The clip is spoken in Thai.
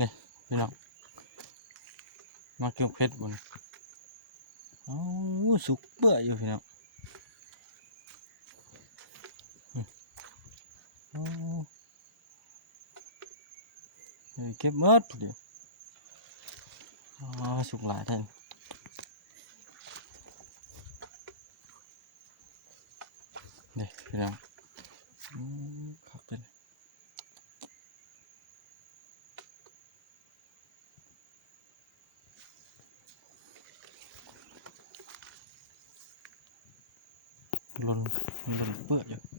นี่พี่น้องมาเกี่ยวเพชรบนเอาสุกเปื่อยอยู่พี่น้องเก็บเมื่อเดี๋ยวสุกหลายท่านนี่พี่น้องครับเป็นหล่นเปื่อยอยู่